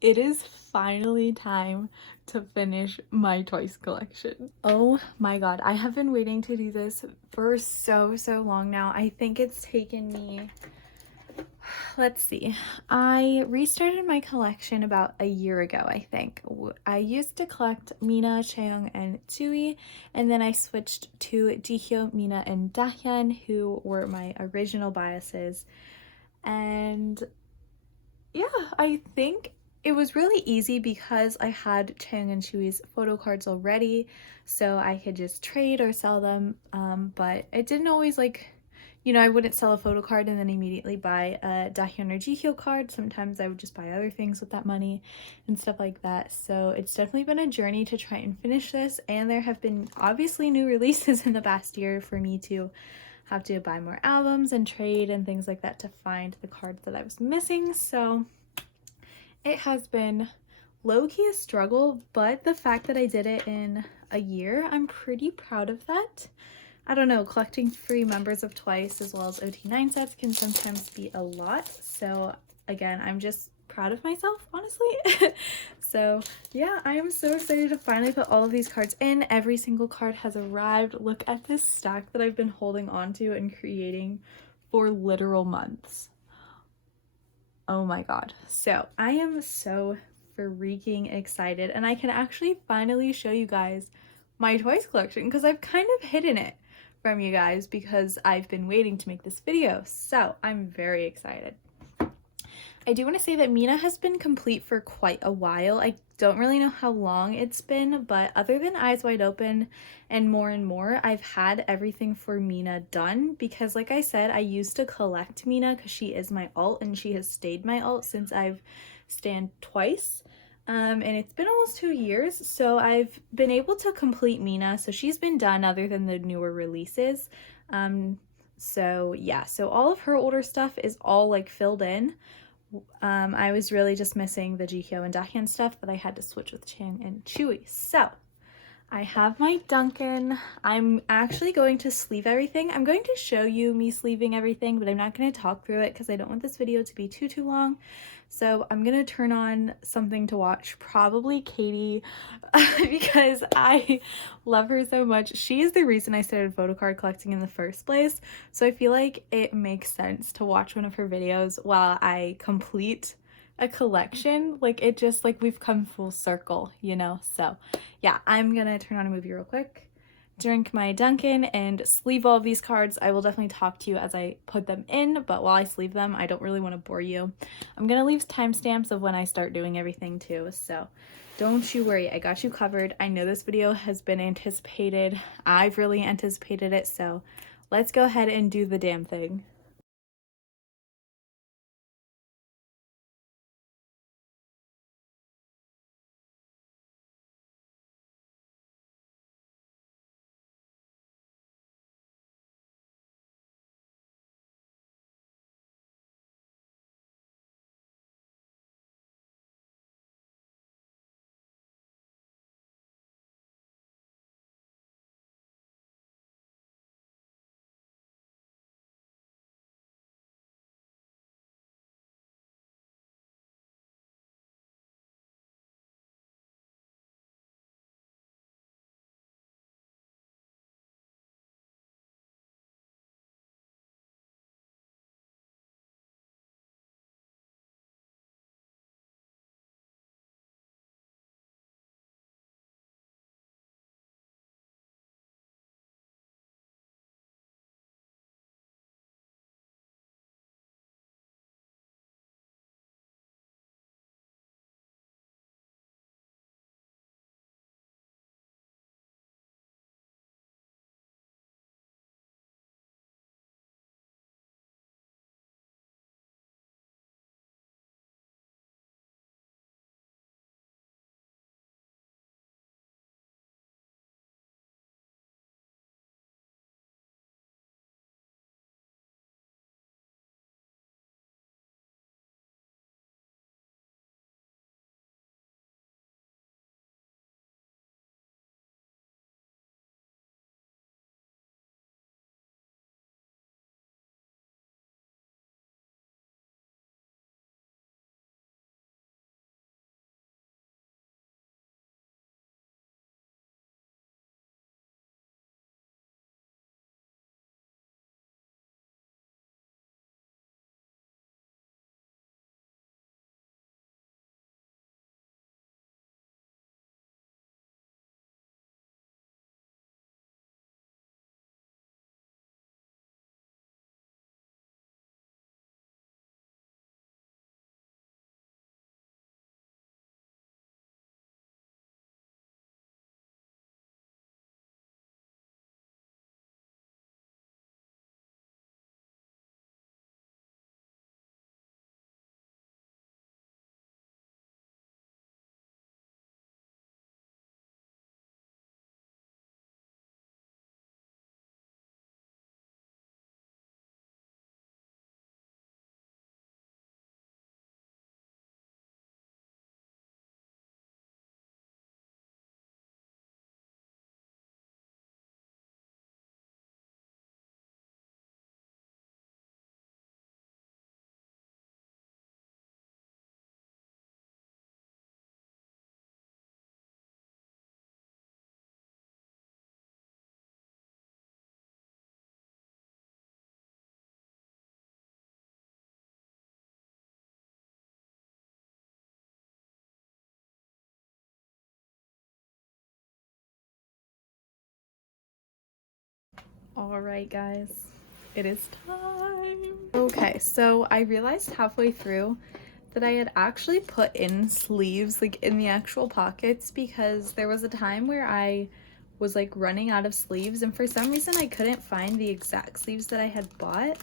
it is finally time to finish my toys collection. Oh my god, I have been waiting to do this for so long now. I think it's taken me, let's see, I restarted my collection about a year ago, I think. I used to collect Mina, Chaeyoung, and Tsuyi, and then I switched to Jihyo, Mina, and Dahyun, who were my original biases. And yeah, I think it was really easy because I had Chang and Chewy's photo cards already, so I could just trade or sell them. But it didn't always I wouldn't sell a photo card and then immediately buy a Dahyun or Jihyo card. Sometimes I would just buy other things with that money and stuff like that. So it's definitely been a journey to try and finish this, and there have been obviously new releases in the past year for me to have to buy more albums and trade and things like that to find the cards that I was missing. So it has been low-key a struggle, but the fact that I did it in a year, I'm pretty proud of that. I don't know, collecting 3 members of Twice as well as OT9 sets can sometimes be a lot. So again, I'm just proud of myself, honestly. So yeah, I am so excited to finally put all of these cards in. Every single card has arrived. Look at this stack that I've been holding on to and creating for literal months. Oh my god. So I am so freaking excited, and I can actually finally show you guys my toys collection because I've kind of hidden it from you guys because I've been waiting to make this video. So I'm very excited. I do want to say that Mina has been complete for quite a while. I don't really know how long it's been, but other than Eyes Wide Open and More, I've had everything for Mina done because, like I said, I used to collect Mina because she is my alt and she has stayed my alt since I've stand Twice. And it's been almost 2 years, so I've been able to complete Mina, so she's been done other than the newer releases. So yeah, so all of her older stuff is all like filled in. I was really just missing the Jihyo and Dahyun stuff, but I had to switch with Chang and Chewy. So I have my Duncan. I'm actually going to sleeve everything. I'm going to show you me sleeving everything, but I'm not going to talk through it because I don't want this video to be too long. So I'm going to turn on something to watch, probably Katie, because I love her so much. She is the reason I started photo card collecting in the first place. So I feel like it makes sense to watch one of her videos while I complete a collection. Like it just like we've come full circle, you know? So yeah, I'm gonna turn on a movie real quick, drink my Dunkin', and sleeve all of these cards. I will definitely talk to you as I put them in, but while I sleeve them, I don't really want to bore you. I'm gonna leave timestamps of when I start doing everything too, so don't you worry, I got you covered. I know this video has been anticipated. I've really anticipated it, so let's go ahead and do the damn thing. All right, guys, it is time. Okay, so I realized halfway through that I had actually put in sleeves, like in the actual pockets, because there was a time where I was like running out of sleeves, and for some reason I couldn't find the exact sleeves that I had bought.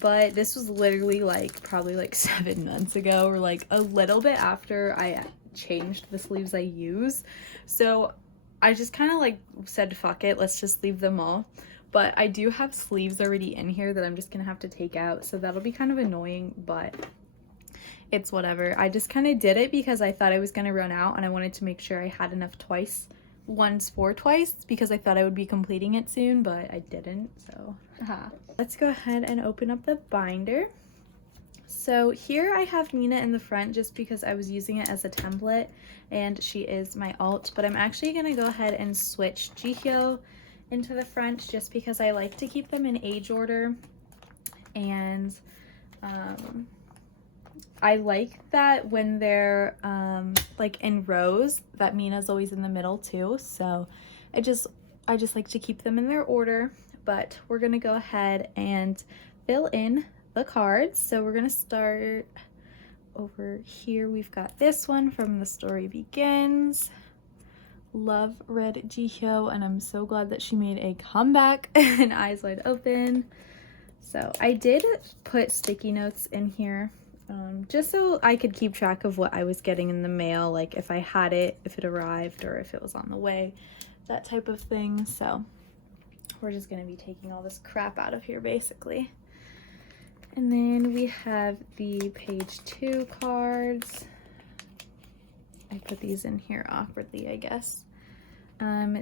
But this was literally like probably like 7 months ago, or like a little bit after I changed the sleeves I use. So I just kind of like said, fuck it, let's just leave them all. But I do have sleeves already in here that I'm just gonna have to take out, so that'll be kind of annoying, but it's whatever. I just kind of did it because I thought I was gonna run out, and I wanted to make sure I had enough ones for twice, because I thought I would be completing it soon, but I didn't, so haha. Let's go ahead and open up the binder. So here I have Mina in the front just because I was using it as a template and she is my alt, but I'm actually gonna go ahead and switch Jihyo into the front just because I like to keep them in age order, and I like that when they're like in rows that Mina's always in the middle too, so I just like to keep them in their order. But we're gonna go ahead and fill in the cards. So we're gonna start over here. We've got this one from The Story Begins. Love Red Jihyo, and I'm so glad that she made a comeback and Eyes Wide Open. So I did put sticky notes in here just so I could keep track of what I was getting in the mail, like if I had it, if it arrived, or if it was on the way, that type of thing. So we're just going to be taking all this crap out of here basically. And then we have the page 2 cards. I put these in here awkwardly, I guess.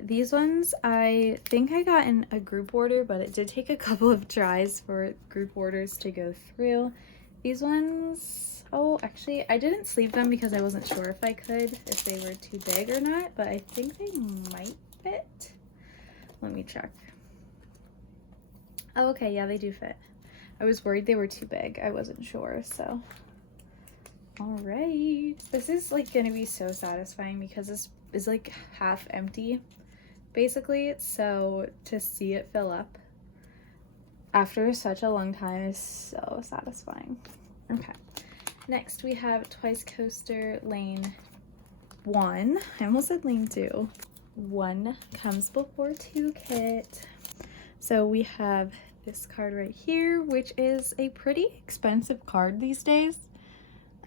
These ones I think I got in a group order, but it did take a couple of tries for group orders to go through. These ones, oh, actually I didn't sleeve them because I wasn't sure if I could, if they were too big or not, but I think they might fit. Let me check. Oh, okay, yeah, they do fit. I was worried they were too big. I wasn't sure, so. All right. This is like gonna be so satisfying because this is like half empty, basically. So to see it fill up after such a long time is so satisfying. Okay. Next we have Twice Coaster Lane 1. I almost said Lane 2. 1 comes before 2 kit. So we have this card right here, which is a pretty expensive card these days.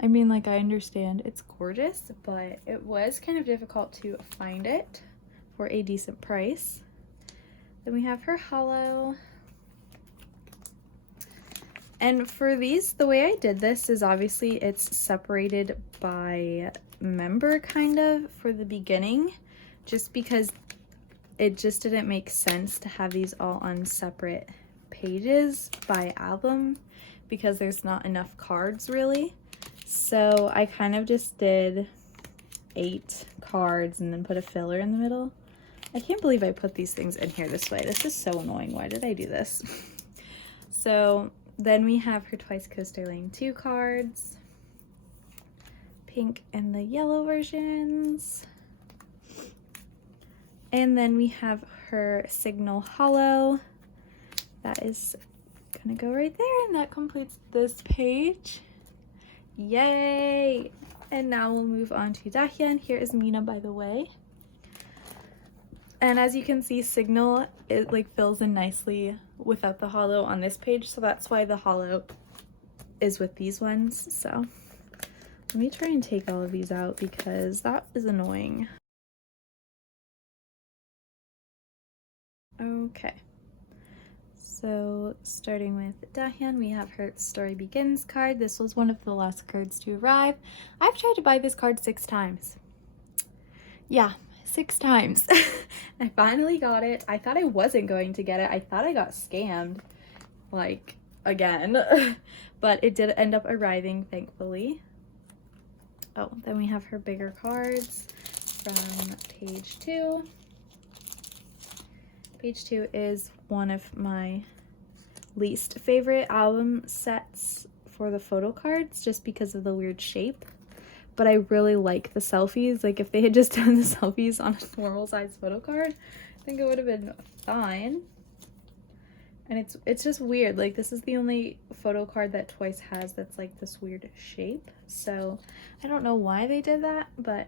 I mean, like, I understand it's gorgeous, but it was kind of difficult to find it for a decent price. Then we have her holo. And for these, the way I did this is obviously it's separated by member kind of for the beginning, just because it just didn't make sense to have these all on separate pages by album because there's not enough cards really. So I kind of just did 8 cards and then put a filler in the middle. I can't believe I put these things in here this way. This is so annoying. Why did I do this? So then we have her Twice Coaster Lane 2 cards, pink and the yellow versions. And then we have her Signal holo. That is gonna go right there, and that completes this page. Yay! And now we'll move on to Dahyun. Here is Mina, by the way. And as you can see, Signal, it like fills in nicely without the holo on this page, so that's why the holo is with these ones. So let me try and take all of these out because that is annoying. Okay. So starting with Dahyun, we have her Story Begins card. This was one of the last cards to arrive. I've tried to buy this card 6 times. Yeah, 6 times. I finally got it. I thought I wasn't going to get it. I thought I got scammed, like, again. But it did end up arriving, thankfully. Oh, then we have her bigger cards from page 2. Page 2 is one of my least favorite album sets for the photo cards just because of the weird shape. But I really like the selfies. Like, if they had just done the selfies on a normal size photo card, I think it would have been fine. And it's just weird. Like, this is the only photo card that Twice has that's like this weird shape. So I don't know why they did that, but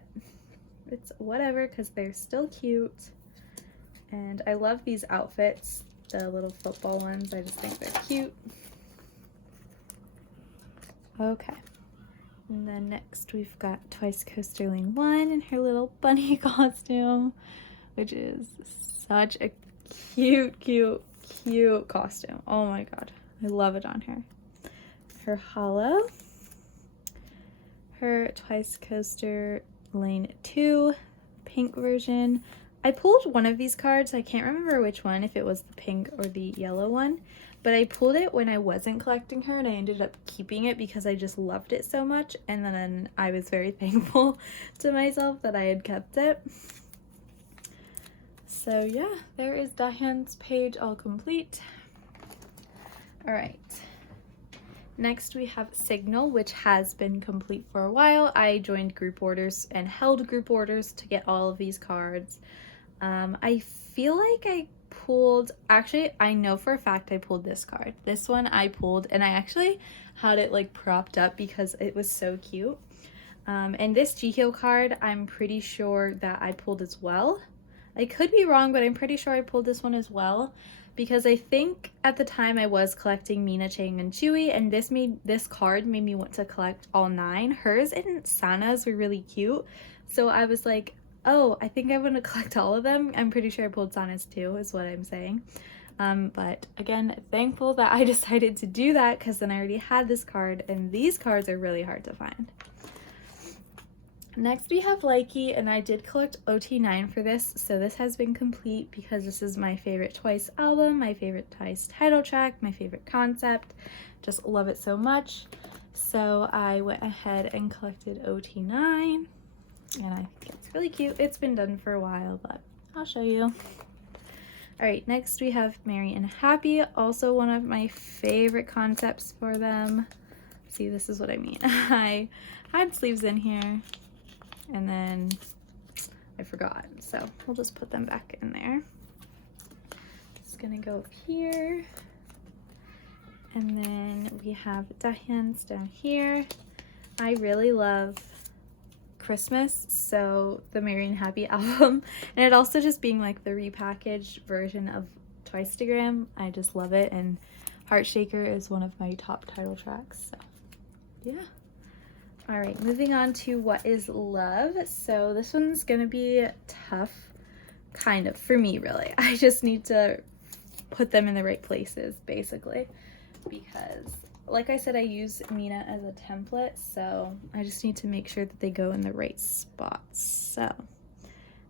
it's whatever because they're still cute. And I love these outfits, the little football ones. I just think they're cute. Okay. And then next we've got Twice Coaster Lane 1 in her little bunny costume, which is such a cute costume. Oh my god. I love it on her. Her hollow. Her Twice Coaster Lane 2 pink version. I pulled one of these cards. I can't remember which one, if it was the pink or the yellow one. But I pulled it when I wasn't collecting her, and I ended up keeping it because I just loved it so much. And then I was very thankful to myself that I had kept it. So yeah, there is Dahyun's page all complete. All right. Next we have Signal, which has been complete for a while. I joined group orders and held group orders to get all of these cards. I feel like I pulled, actually I know for a fact I pulled this card. This one I pulled, and I actually had it like propped up because it was so cute. And this Jihyo card I'm pretty sure that I pulled as well. I could be wrong, but I'm pretty sure I pulled this one as well, because I think at the time I was collecting Mina, Chang, and Chewy, and this card made me want to collect all 9. Hers and Sana's were really cute, so I was like, oh, I think I'm gonna collect all of them. I'm pretty sure I pulled Sana's too, is what I'm saying. But again, thankful that I decided to do that, because then I already had this card, and these cards are really hard to find. Next we have Likey, and I did collect OT9 for this, so this has been complete because this is my favorite Twice album, my favorite Twice title track, my favorite concept. Just love it so much. So I went ahead and collected OT9, and I think it's really cute. It's been done for a while, but I'll show you. Alright, next we have Merry and Happy, also one of my favorite concepts for them. See, this is what I mean. I had sleeves in here, and then I forgot, so we'll just put them back in there. Just gonna go up here, and then we have Dahyun's down here. I really love Christmas, so the Merry and Happy album, and it also just being like the repackaged version of Twice-tagram. I just love it, and Heart Shaker is one of my top title tracks, so yeah. All right, moving on to What Is Love. So this one's gonna be tough, kind of, for me, really. I just need to put them in the right places, basically, because like I said, I use Mina as a template, so I just need to make sure that they go in the right spots. So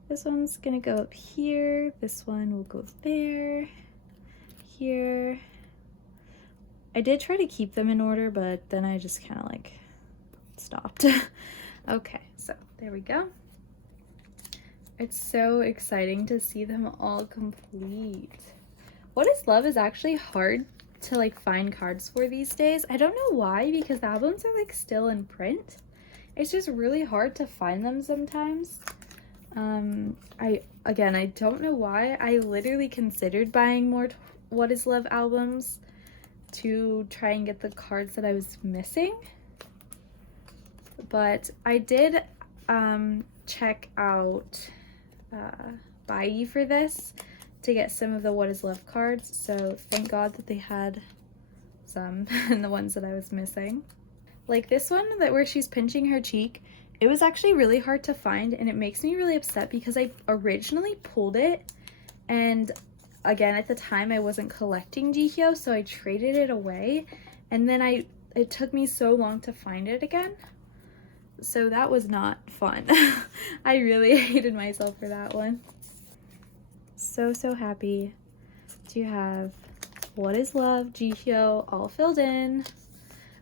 this one's gonna go up here, this one will go there, here. I did try to keep them in order, but then I just kind of like stopped. Okay, so there we go. It's so exciting to see them all complete. What Is Love is actually hard to like find cards for these days. I don't know why, because the albums are like still in print. It's just really hard to find them sometimes. I don't know why. I literally considered buying more What Is Love albums to try and get the cards that I was missing. But I did check out Buyee for this to get some of the What Is Love cards, so thank God that they had some and the ones that I was missing. Like this one where she's pinching her cheek, it was actually really hard to find, and it makes me really upset because I originally pulled it, and again at the time I wasn't collecting Jihyo, so I traded it away, and then it took me so long to find it again. So that was not fun. I really hated myself for that one. So happy to have What Is Love, Jihyo all filled in.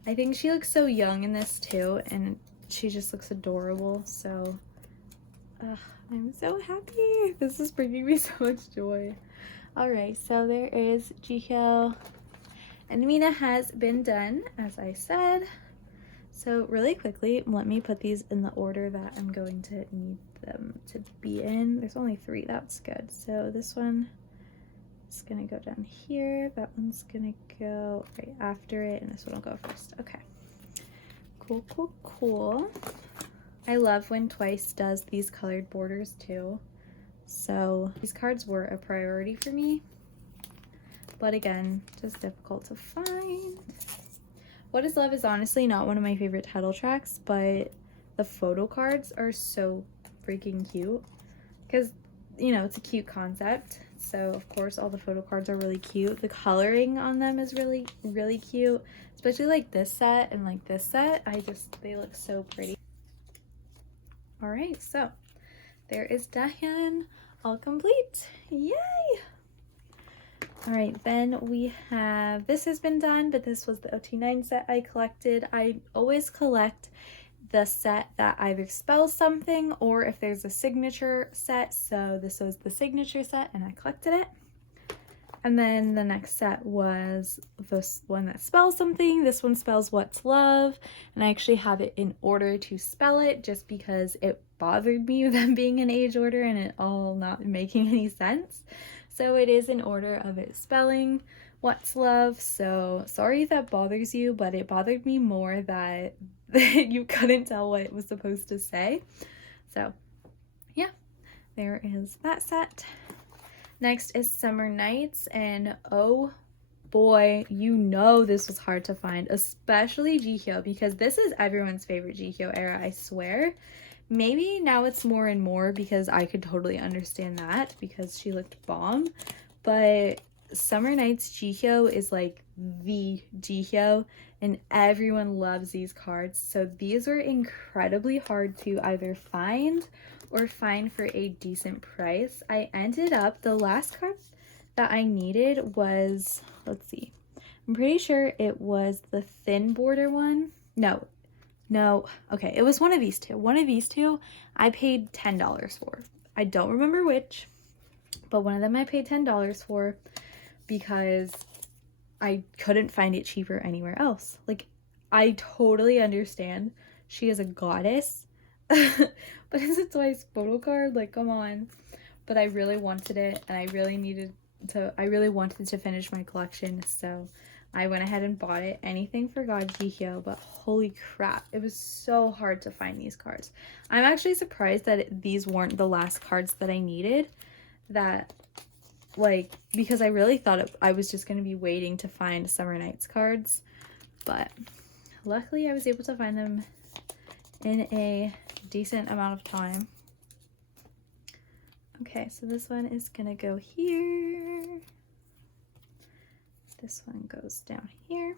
I think she looks so young in this too, and she just looks adorable. So I'm so happy. This is bringing me so much joy. Alright, so there is Jihyo, and Mina has been done, as I said. So really quickly, let me put these in the order that I'm going to need them to be in. There's only 3, that's good. So this one It's gonna go down here. That one's gonna go right after it, and this one will go first. Okay. Cool, cool, cool. I love when Twice does these colored borders too. So these cards were a priority for me, but again, just difficult to find. What is Love is honestly not one of my favorite title tracks, but the photo cards are so freaking cute because, you know, it's a cute concept. So of course all the photo cards are really cute. The coloring on them is really, really cute, especially like this set and like this set. They look so pretty. All right, so there is Dahyun all complete. Yay! All right, then we have, this has been done, but this was the OT9 set I collected. I always collect the set that either spells something or if there's a signature set. So this was the signature set and I collected it. And then the next set was this one that spells something. This one spells What's Love. And I actually have it in order to spell it just because it bothered me them being in age order and it all not making any sense. So it is in order of it spelling What's Love. So sorry if that bothers you, but it bothered me more that you couldn't tell what it was supposed to say. So yeah, there is that set. Next is Summer Nights, and oh boy, you know this was hard to find, especially Jihyo, because this is everyone's favorite Jihyo era, I swear. Maybe now it's more and more because I could totally understand that because she looked bomb, but Summer Nights Jihyo is like the Jihyo and everyone loves these cards. So these were incredibly hard to either find or find for a decent price. I ended up, the last card that I needed was, let's see, I'm pretty sure it was the thin border one. No, okay, it was one of these two. One of these two I paid $10 for. I don't remember which, but one of them I paid $10 for because I couldn't find it cheaper anywhere else. Like, I totally understand she is a goddess, but it's a Twice photo card, like, come on. But I really wanted it, and I really wanted to finish my collection, so I went ahead and bought it. Anything for God Jihyo, but holy crap, it was so hard to find these cards. I'm actually surprised that these weren't the last cards that I needed, because I really thought I was just going to be waiting to find Summer Nights cards, but luckily I was able to find them in a decent amount of time. Okay, so this one is gonna go here. This one goes down here.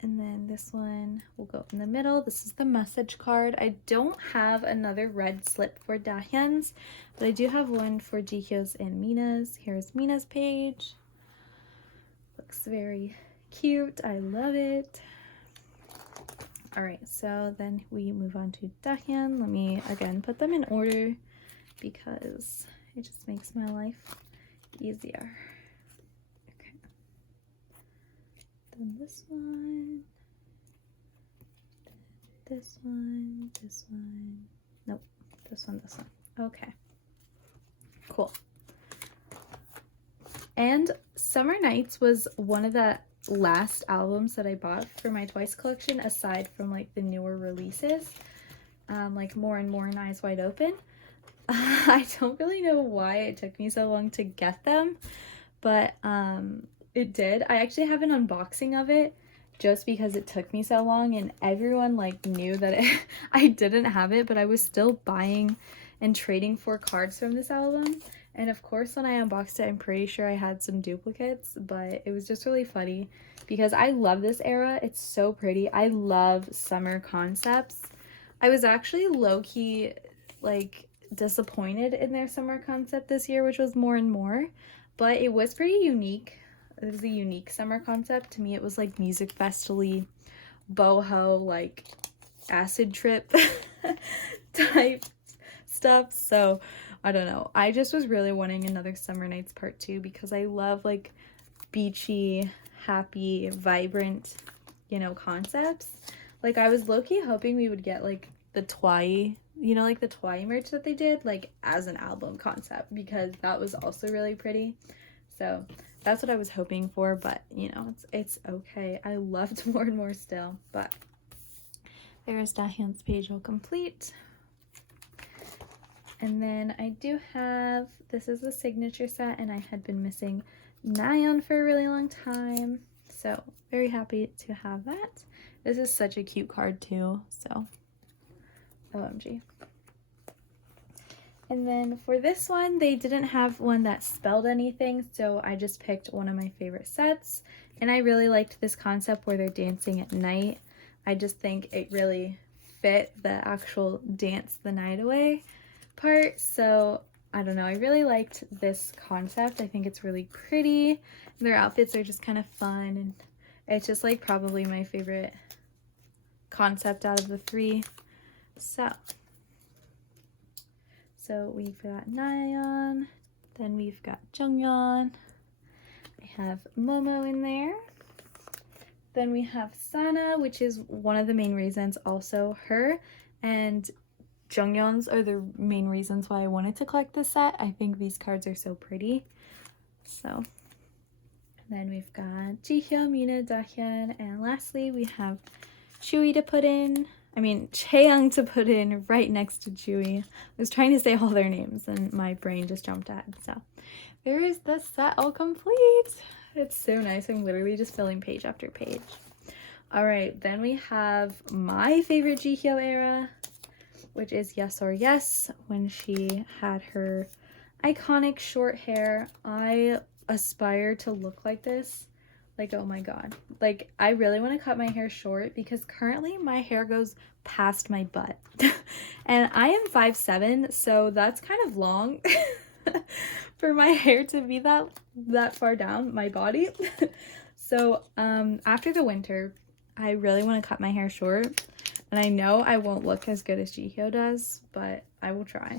And then this one will go in the middle. This is the message card. I don't have another red slip for Dahyun's, but I do have one for Jihyo's and Mina's. Here's Mina's page. Looks very cute. I love it. All right, so then we move on to Dahyun. Let me, again, put them in order because it just makes my life easier. Okay. Then this one. This one. This one. Nope. This one, this one. Okay. Cool. And Summer Nights was one of the last albums that I bought for my Twice collection, aside from like the newer releases, like More and More and Eyes Wide Open. I don't really know why it took me so long to get them, but it did. I actually have an unboxing of it just because it took me so long, and everyone like knew that I didn't have it, but I was still buying and trading for cards from this album. And of course, when I unboxed it, I'm pretty sure I had some duplicates, but it was just really funny because I love this era. It's so pretty. I love summer concepts. I was actually low-key like disappointed in their summer concept this year, which was More and More, but it was pretty unique. It was a unique summer concept. To me, it was like music festival-y, boho, like acid trip type stuff. So I don't know. I just was really wanting another Summer Nights Part 2 because I love like beachy, happy, vibrant, you know, concepts. Like I was low-key hoping we would get like the Buyee you know, like the Twi merch that they did, like as an album concept, because that was also really pretty. So that's what I was hoping for, but you know, it's okay. I loved more and more still, but there's Dahyun's page all complete. And then I do have, this is the signature set, and I had been missing Nayeon for a really long time, so very happy to have that. This is such a cute card too, so OMG. And then for this one, they didn't have one that spelled anything, so I just picked one of my favorite sets, and I really liked this concept where they're dancing at night. I just think it really fit the actual dance the night away part, so I don't know, I really liked this concept. I think it's really pretty. Their outfits are just kind of fun, and it's just like probably my favorite concept out of the three. So we've got Nayeon, then we've got Jungyeon, I have Momo in there, then we have Sana, which is one of the main reasons, also her and Jungyeon's are the main reasons why I wanted to collect this set. I think these cards are so pretty. So then we've got Jihyo, Mina, Dahyun, and lastly we have Chewie to put in. I mean, Chaeyoung to put in right next to Chewie. I was trying to say all their names and my brain just jumped ahead. So there is the set all complete. It's so nice. I'm literally just filling page after page. All right, then we have my favorite Jihyo era, which is Yes or Yes, when she had her iconic short hair. I aspire to look like this. Like, oh my god. Like, I really want to cut my hair short because currently my hair goes past my butt. And I am 5'7", so that's kind of long for my hair to be that far down my body. So, after the winter, I really want to cut my hair short. And I know I won't look as good as Jihyo does, but I will try.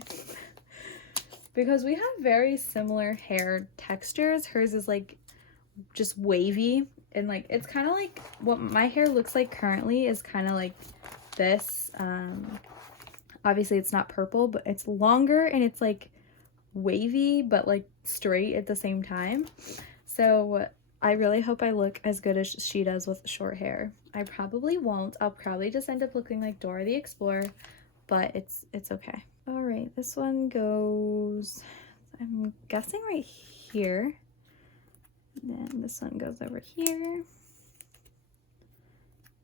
Because we have very similar hair textures. Hers is like just wavy, and like it's kind of like what my hair looks like currently is kind of like this. Obviously it's not purple, but it's longer and it's like wavy but like straight at the same time. So I really hope I look as good as she does with short hair. I probably won't. I'll probably just end up looking like Dora the Explorer, but it's okay. All right, this one goes, I'm guessing right here. Then this one goes over here.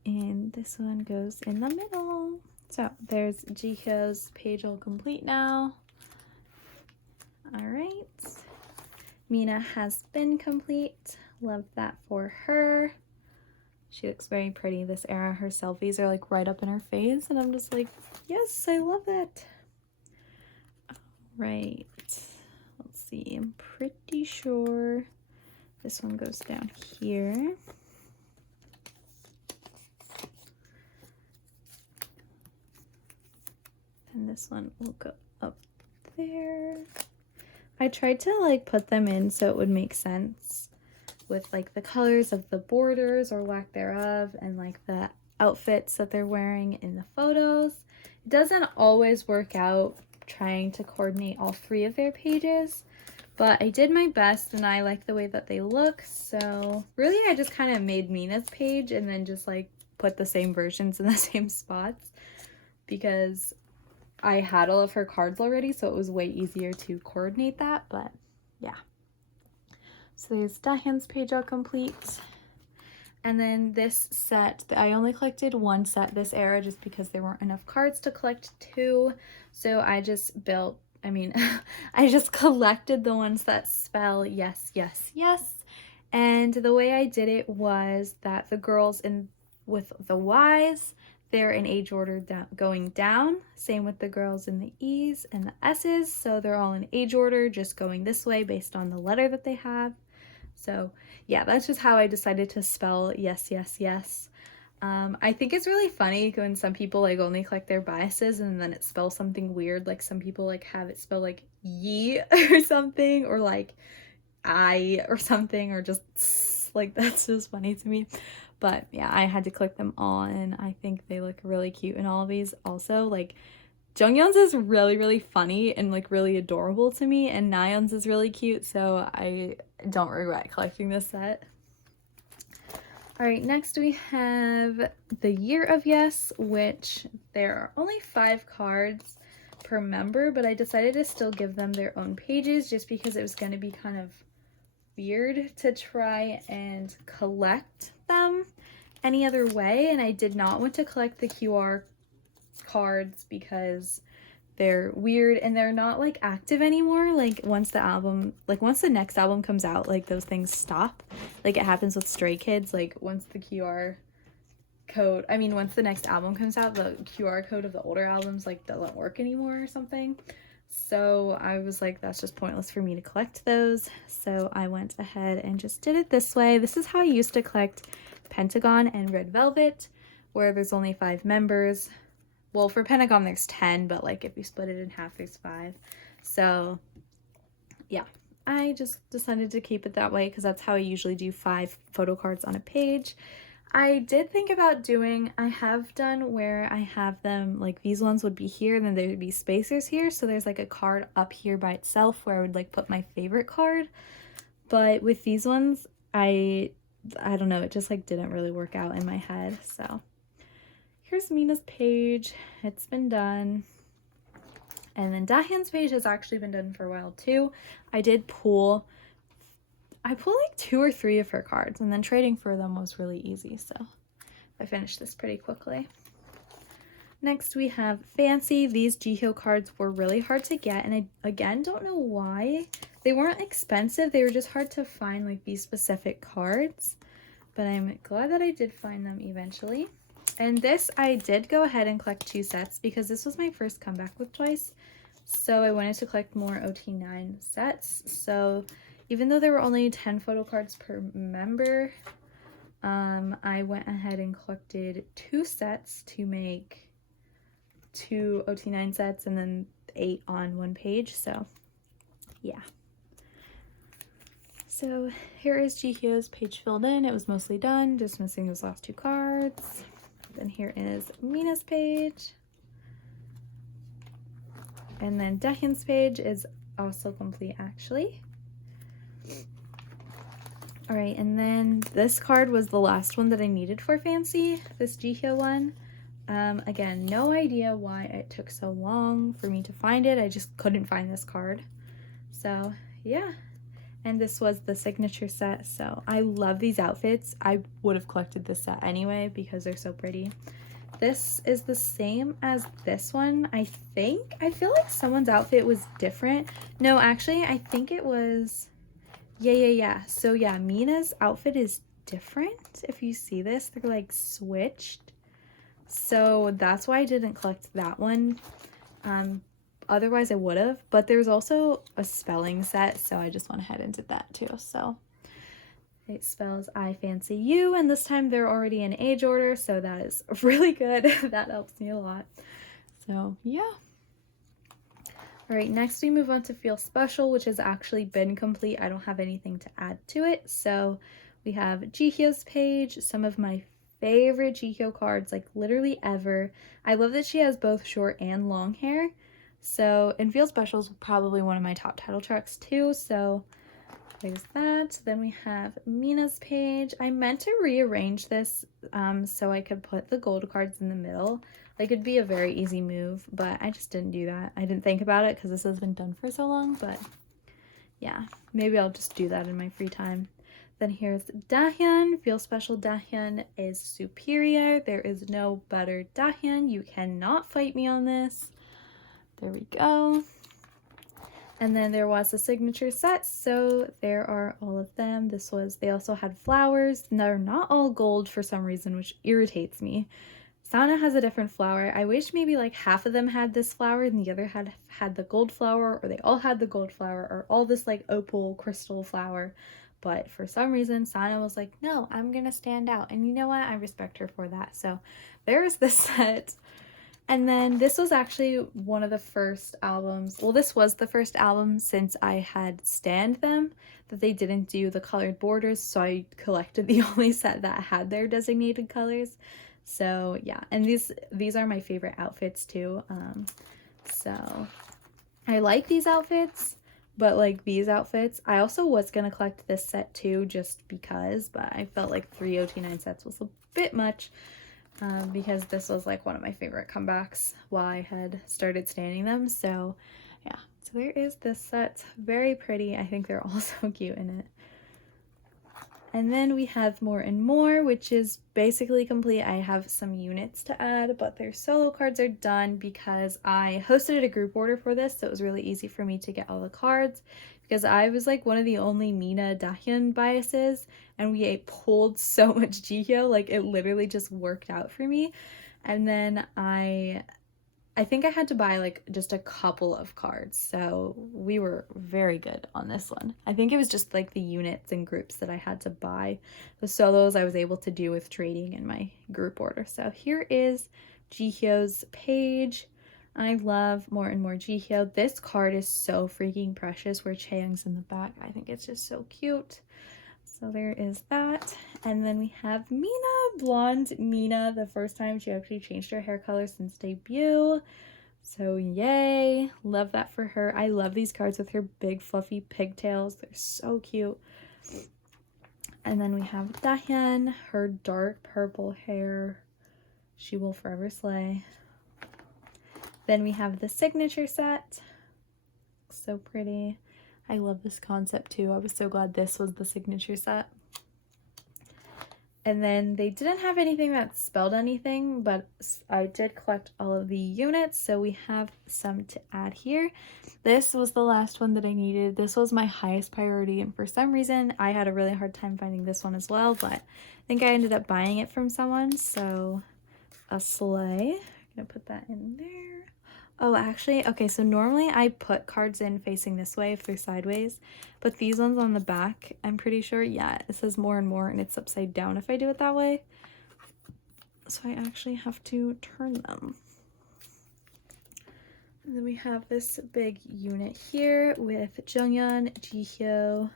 And this one goes in the middle. So there's Jihyo's page all complete now. All right. Mina has been complete. Love that for her. She looks very pretty this era. Her selfies are like right up in her face, and I'm just like, yes, I love it. All right. Let's see. I'm pretty sure this one goes down here. And this one will go up there. I tried to like put them in so it would make sense with like the colors of the borders or lack thereof, and like the outfits that they're wearing in the photos. It doesn't always work out trying to coordinate all three of their pages, but I did my best and I like the way that they look. So really I just kind of made Mina's page and then just like put the same versions in the same spots because I had all of her cards already, so it was way easier to coordinate that. But yeah, so there's Dahyun's page all complete. And then this set, I only collected one set this era just because there weren't enough cards to collect two. So I just built, I just collected the ones that spell yes, yes, yes. And the way I did it was that the girls with the Y's, they're in age order going down. Same with the girls in the E's and the S's. So they're all in age order, just going this way based on the letter that they have. So yeah, that's just how I decided to spell yes, yes, yes. I think it's really funny when some people like only collect their biases and then it spells something weird. Like some people like have it spell like ye or something, or like I or something, or just like, that's just funny to me. But yeah, I had to collect them all and I think they look really cute in all of these. Also, like Jonghyun's is really, really funny and like really adorable to me, and Nayeon's is really cute, so I don't regret collecting this set. All right, next we have the Year of Yes, which there are only 5 cards per member, but I decided to still give them their own pages just because it was going to be kind of weird to try and collect them any other way, and I did not want to collect the QR cards because they're weird and they're not like active anymore. Like once the next album comes out, like those things stop. Like it happens with Stray Kids. Like once the next album comes out, the QR code of the older albums like doesn't work anymore or something. So I was like, that's just pointless for me to collect those. So I went ahead and just did it this way. This is how I used to collect Pentagon and Red Velvet, where there's only 5 members. Well, for Pentagon, there's 10, but like if you split it in half, there's 5. So yeah, I just decided to keep it that way because that's how I usually do 5 photo cards on a page. I did think about I have done where I have them, like these ones would be here and then there would be spacers here. So there's like a card up here by itself where I would like put my favorite card. But with these ones, I don't know, it just like didn't really work out in my head, so. Here's Mina's page. It's been done. And then Dahyun's page has actually been done for a while too. I pulled like 2 or 3 of her cards, and then trading for them was really easy, so I finished this pretty quickly. Next we have Fancy. These Jihyo cards were really hard to get, and I again don't know why. They weren't expensive, they were just hard to find like these specific cards, but I'm glad that I did find them eventually. And this, I did go ahead and collect 2 sets because this was my first comeback with Twice. So I wanted to collect more OT9 sets. So even though there were only 10 photo cards per member, I went ahead and collected 2 sets to make 2 OT9 sets and then 8 on 1 page. So yeah. So here is Jihyo's page filled in. It was mostly done, just missing those last 2 cards. Then here is Mina's page. And then Dahyun's page is also complete actually. Alright, and then this card was the last one that I needed for Fancy, this Jihyo one. Again, no idea why it took so long for me to find it. I just couldn't find this card. So yeah. And this was the signature set, so I love these outfits. I would have collected this set anyway because they're so pretty. This is the same as this one, I think. I feel like someone's outfit was different. No, actually, I think it was... Yeah. So yeah, Mina's outfit is different. If you see this, they're like switched. So that's why I didn't collect that one. Otherwise I would have, but there's also a spelling set, so I just went ahead and did that too. So it spells I fancy you, and this time they're already in age order, so that is really good. That helps me a lot. So yeah. All right, next we move on to Feel Special, which has actually been complete. I don't have anything to add to it. So we have Jihyo's page, some of my favorite Jihyo cards, like literally ever. I love that she has both short and long hair. So, and Feel Special is probably one of my top title tracks too, so there's that. Then we have Mina's page. I meant to rearrange this so I could put the gold cards in the middle. Like, it'd be a very easy move, but I just didn't do that. I didn't think about it because this has been done for so long, but yeah, maybe I'll just do that in my free time. Then here's Dahyun. Feel Special Dahyun is superior. There is no better Dahyun. You cannot fight me on this. There we go. And then there was a signature set, so there are all of them. They also had flowers. They're not all gold for some reason, which irritates me. Sana has a different flower. I wish maybe like half of them had this flower and the other had the gold flower, or they all had the gold flower, or all this like opal crystal flower. But for some reason, Sana was like, no, I'm gonna stand out. And you know what? I respect her for that. So there's this set. And then this was actually one of the first albums. Well, this was the first album since I had stanned them that they didn't do the colored borders. So I collected the only set that had their designated colors. So yeah, and these are my favorite outfits too. So I like these outfits, but like these outfits, I also was gonna collect this set too just because, but I felt like 3 OT9 sets was a bit much because this was like one of my favorite comebacks while I had started standing them. So yeah, so there is this set. Very pretty. I think they're all so cute in it. And then we have More and More, which is basically complete. I have some units to add, but their solo cards are done because I hosted a group order for this, so it was really easy for me to get all the cards because I was like one of the only Mina Dahyun biases, and we pulled so much Jihyo, like it literally just worked out for me. And then I think I had to buy like just a couple of cards, so we were very good on this one. I think it was just like the units and groups that I had to buy. The solos I was able to do with trading in my group order. So here is Jihyo's page. I love More and More Jihyo. This card is so freaking precious where Chaeyoung's in the back. I think it's just so cute. So there is that. And then we have Mina, blonde Mina, the first time she actually changed her hair color since debut. So yay, love that for her. I love these cards with her big fluffy pigtails. They're so cute. And then we have Dahyun, her dark purple hair. She will forever slay. Then we have the signature set. So pretty. I love this concept too. I was so glad this was the signature set. And then they didn't have anything that spelled anything, but I did collect all of the units, so we have some to add here. This was the last one that I needed. This was my highest priority, and for some reason I had a really hard time finding this one as well, but I think I ended up buying it from someone, so a sleigh. I'm gonna put that in there. Oh, actually, okay, so normally I put cards in facing this way if they're sideways, but these ones on the back, I'm pretty sure, yeah, it says More and More, and it's upside down if I do it that way. So I actually have to turn them. And then we have this big unit here with Jonghyun, Jihyo,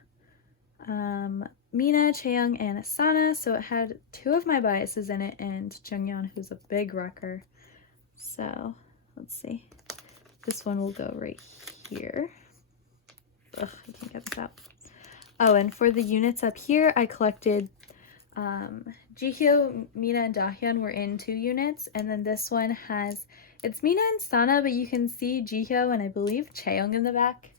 Mina, Chaeyoung, and Asana. So it had 2 of my biases in it, and Jonghyun, who's a big wrecker. So let's see. This one will go right here. Ugh, I can't get this out. Oh, and for the units up here, I collected Jihyo, Mina, and Dahyun were in 2 units. And then this one has, it's Mina and Sana, but you can see Jihyo and I believe Chaeyoung in the back.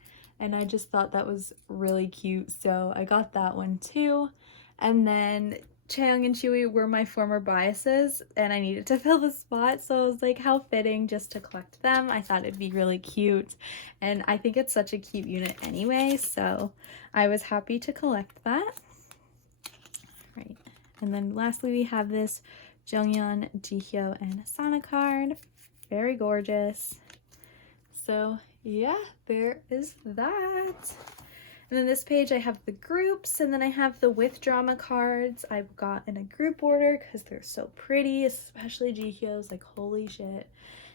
And I just thought that was really cute. So I got that one too. And then Chaeyoung and Chewy were my former biases and I needed to fill the spot, so I was like, how fitting just to collect them. I thought it'd be really cute, and I think it's such a cute unit anyway, so I was happy to collect that. Right, and then lastly we have this Jonghyun, Jihyo, and Asana card. Very gorgeous. So yeah, there is that. And then this page I have the groups, and then I have the with drama cards I've got in a group order because they're so pretty, especially Jihyo's, like holy shit.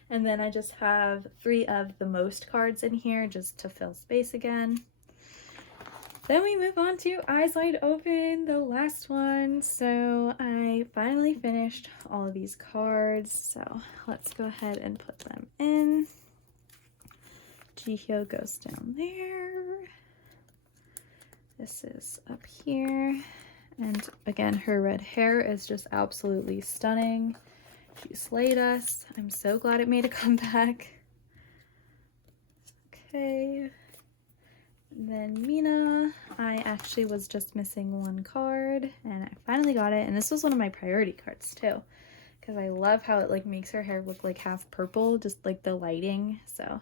And then I just have 3 of the most cards in here just to fill space again. Then we move on to Eyes Wide Open, the last one. So I finally finished all of these cards, so let's go ahead and put them in. Jihyo goes down there. This is up here, and again, her red hair is just absolutely stunning. She slayed us. I'm so glad it made a comeback. Okay, and then Mina, I actually was just missing 1 card, and I finally got it, and this was one of my priority cards too, because I love how it like makes her hair look like half purple, just like the lighting, so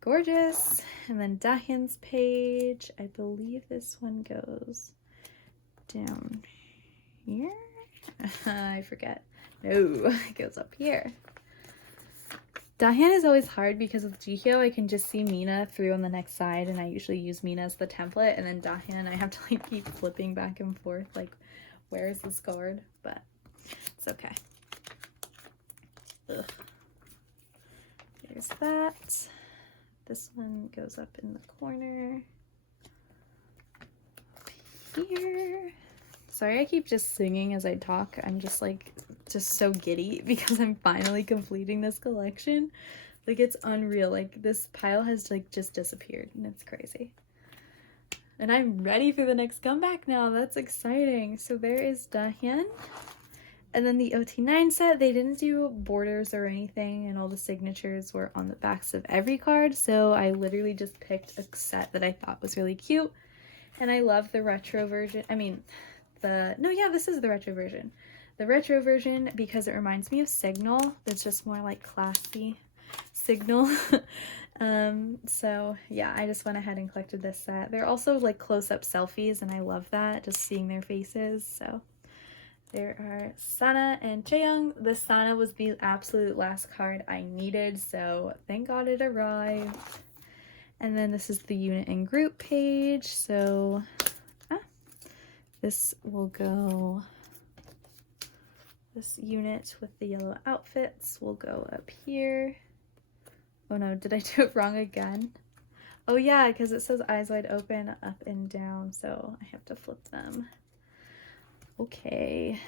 gorgeous. And then Dahyun's page, I believe this one goes down here. I forget. No, it goes up here. Dahyun is always hard because with Jihyo I can just see Mina through on the next side, and I usually use Mina as the template, and then Dahyun I have to like keep flipping back and forth like where is this card, but it's okay. Ugh. There's that. This one goes up in the corner up here. Sorry, I keep just singing as I talk. I'm just like, just so giddy because I'm finally completing this collection. Like, it's unreal. Like, this pile has like just disappeared and it's crazy. And I'm ready for the next comeback now. That's exciting. So there is Dahyun. And then the OT9 set, they didn't do borders or anything, and all the signatures were on the backs of every card, so I literally just picked a set that I thought was really cute. And I love the retro version. I mean, this is the retro version. The retro version because it reminds me of Signal. It's just more like classy Signal. So yeah, I just went ahead and collected this set. They're also like close-up selfies, and I love that, just seeing their faces, so. There are Sana and Chaeyoung. The Sana was the absolute last card I needed, so thank God it arrived. And then this is the unit and group page, so this will go, this unit with the yellow outfits will go up here. Oh no, did I do it wrong again? Oh yeah, because it says eyes wide open, up and down, so I have to flip them. Okay.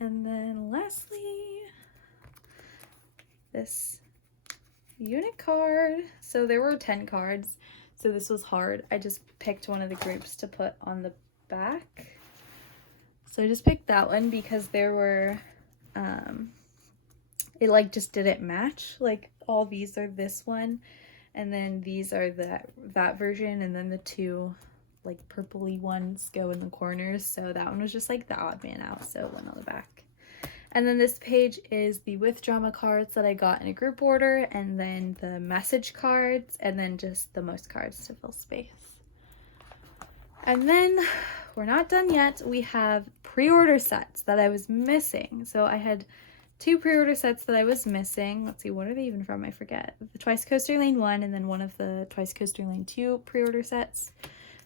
And then lastly, this unit card. So there were 10 cards, so this was hard. I just picked one of the groups to put on the back. So I just picked that one because there were, it like just didn't match. Like all these are this one, and then these are that version, and then the two like purpley ones go in the corners, so that one was just like the odd man out, so it went on the back. And then this page is the with drama cards that I got in a group order, and then the message cards, and then just the most cards to fill space. And then we're not done yet. We have pre-order sets that I was missing. So I had 2 pre-order sets that I was missing. Let's see, what are they even from? I forget. The Twice Coaster Lane 1 and then one of the Twice Coaster Lane 2 pre-order sets.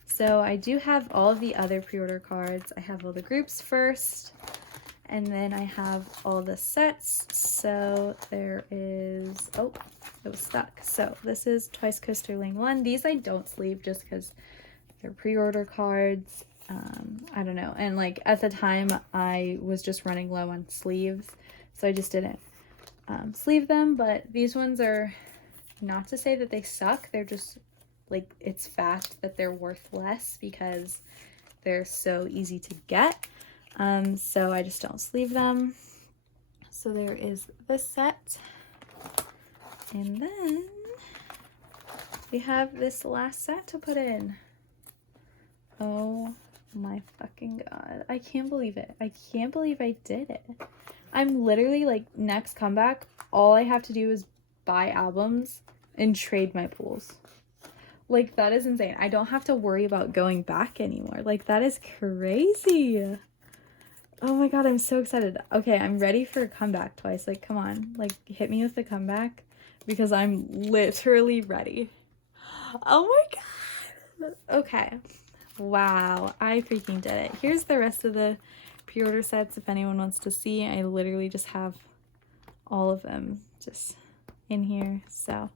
So I do have all of the other pre-order cards. I have all the groups first, and then I have all the sets. So there is, oh, it was stuck. So this is Twice Coaster Lane 1. These I don't sleeve just because they're pre-order cards. I don't know. And like at the time I was just running low on sleeves, so I just didn't sleeve them. But these ones are, not to say that they suck, they're just like, it's fact that they're worth less because they're so easy to get. So I just don't sleeve them. So there is this set. And then we have this last set to put in. Oh my fucking God. I can't believe it. I can't believe I did it. I'm literally like, next comeback, all I have to do is buy albums and trade my pools. Like, that is insane. I don't have to worry about going back anymore. Like, that is crazy. Oh my God, I'm so excited. Okay, I'm ready for a comeback twice. Like, come on. Like, hit me with the comeback because I'm literally ready. Oh my God. Okay. Wow, I freaking did it. Here's the rest of the pre-order sets if anyone wants to see. I literally just have all of them just in here, so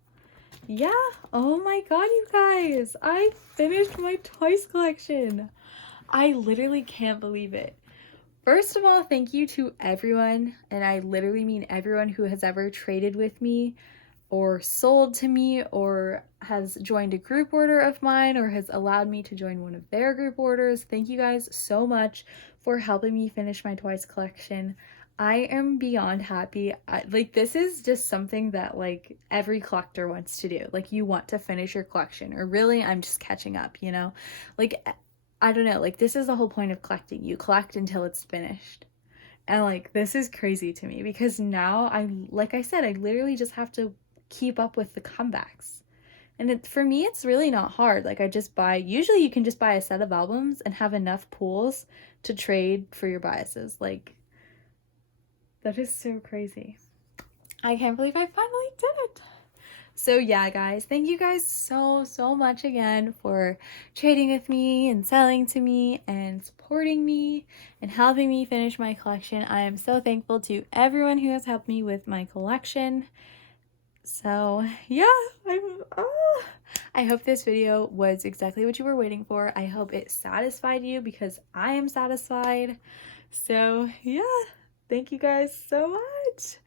yeah. Oh my God, you guys, I finished my Twice collection. I literally can't believe it. First of all, thank you to everyone, and I literally mean everyone who has ever traded with me or sold to me or has joined a group order of mine or has allowed me to join one of their group orders. Thank you guys so much for helping me finish my Twice collection. I am beyond happy. Like, this is just something that like every collector wants to do. Like, you want to finish your collection, or really, I'm just catching up, you know? Like, I don't know, like, this is the whole point of collecting. You collect until it's finished. And like, this is crazy to me because now like I said, I literally just have to keep up with the comebacks. And for me, it's really not hard. Like, I just buy, usually you can just buy a set of albums and have enough pools to trade for your biases. Like, that is so crazy. I can't believe I finally did it. So yeah, guys, thank you guys so much again for trading with me and selling to me and supporting me and helping me finish my collection. I am so thankful to everyone who has helped me with my collection. So yeah, I hope this video was exactly what you were waiting for. I hope it satisfied you because I am satisfied. So yeah, thank you guys so much.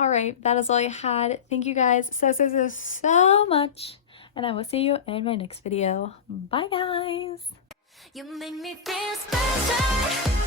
All right, that is all I had. Thank you guys so much, and I will see you in my next video. Bye, guys. You make me feel special.